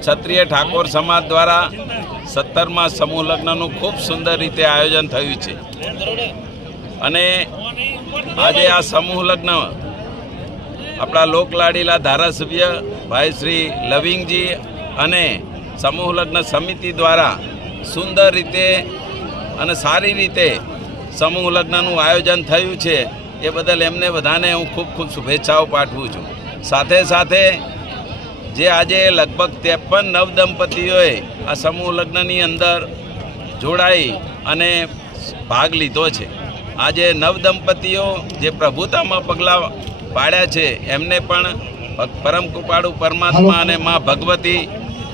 ક્ષત્રિય ઠાકોર સમાજ દ્વારા 17મા સમૂહ લગ્નનું ખૂબ સુંદર રીતે આયોજન થયું છે અને આજે આ સમૂહ લગ્ન આપણા લોકલાડીલા ધારાસભ્ય ભાઈ શ્રી લવિંગજી અને સમૂહ લગ્ન સમિતિ દ્વારા સુંદર રીતે અને સારી રીતે સમૂહ લગ્નનું આયોજન થયું છે એ બદલ એમને બધાને હું ખૂબ ખૂબ શુભેચ્છાઓ પાઠવું છું। સાથે સાથે જે આજે લગભગ 53 નવદંપતિઓએ આ સમૂહ લગ્નની અંદર જોડાઈ અને ભાગ લીધો છે। આજે નવદંપતિઓ જે પ્રભુતામાં પગલાં પાડ્યા છે એમને પણ પરમ કૃપાળુ પરમાત્મા અને મા ભગવતી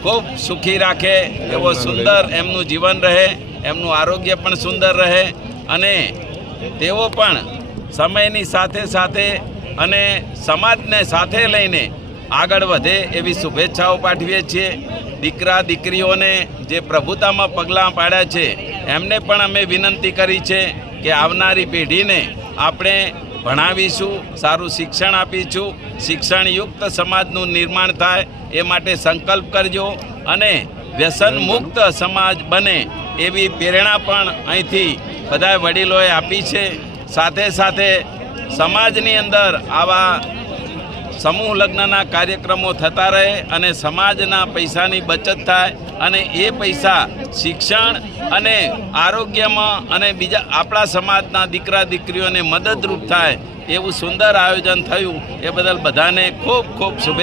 ખૂબ સુખી રાખે એવો સુંદર એમનું જીવન રહે, એમનું આરોગ્ય પણ સુંદર રહે અને તેઓ પણ સમયની સાથે સાથે અને સમાજને સાથે લઈને આગળ વધે એવી શુભેચ્છાઓ પાઠવીએ છીએ। દીકરા દીકરીઓને જે પ્રભુતામાં પગલાં પાડ્યા છે એમને પણ અમે વિનંતી કરી છે કે આવનારી પેઢીને આપણે ભણાવીશું, સારું શિક્ષણ આપીશું, શિક્ષણયુક્ત સમાજનું નિર્માણ થાય એ માટે સંકલ્પ કરજો અને વ્યસન મુક્ત સમાજ બને એવી પ્રેરણા પણ અહીંથી બધા વડીલોએ આપી છે। સાથે સાથે સમાજની અંદર આવા સમૂહ લગ્નના કાર્યક્રમો થતા રહે અને સમાજના પૈસાની બચત થાય અને એ પૈસા શિક્ષણ અને આરોગ્યમાં અને બીજા આપણા સમાજના દીકરા દીકરીઓને મદદરૂપ થાય એવું સુંદર આયોજન થયું એ બદલ બધાને ખૂબ ખૂબ શુભેચ્છા।